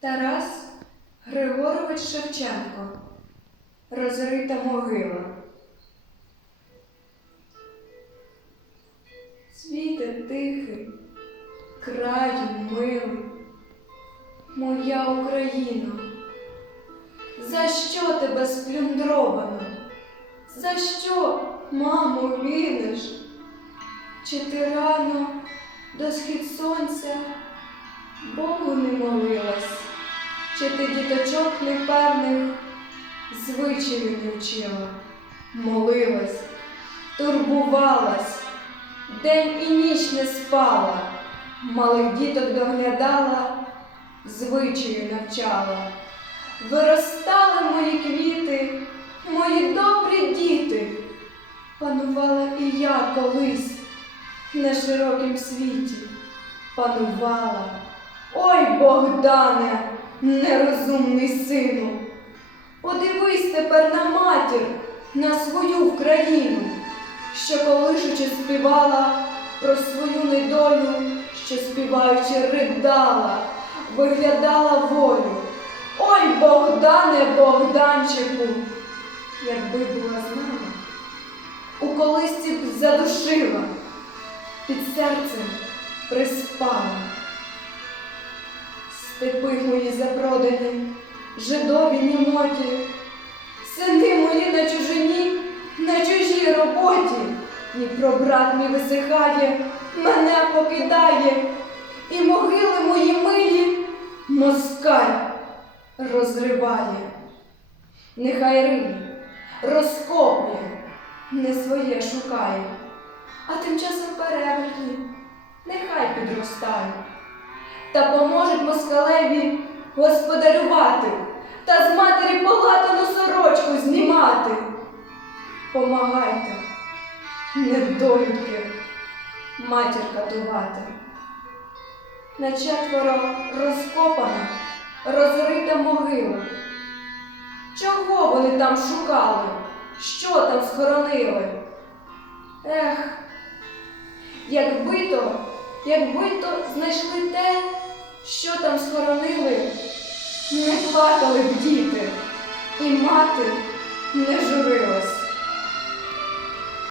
Тарас Григорович Шевченко. Розрита могила. Світе тихий, краю милий, моя Україна. За що тебе сплюндровано? За що, мамо, лінеш? Чи ти рано до схід сонця Богу не молилась? Чи ти діточок непевних звичаїв не вчила? Молилась, турбувалась, день і ніч не спала, малих діток доглядала, звичаю навчала. Виростали мої квіти, мої добрі діти. Панувала і я колись на широкім світі. Панувала. Ой, Богдане, нерозумний сину. Подивись тепер на матір, на свою Україну, що колишучи співала про свою недолю, що співаючи ридала, виглядала волю. Ой, Богдане, Богданчику, якби була знала, у колисці б задушила, під серцем приспала. Степи запродані, жидові німоті, сини мої на чужині, на чужій роботі, Дніпро брат мій висихає, мене покидає, і могили мої милі москаль розриває. Нехай риє, розкопує, не своє шукає, а тим часом перевертні, нехай підростають та поможуть москалеві господарювати та з матері полатану сорочку знімати. Помагайте, недолюдки, матір катувати. На четверо розкопана, розрита могила. Чого вони там шукали? Що там схоронили? Ех, якби то, якби то знайшли те, що там схоронили, не плакали б діти, і мати не журилась.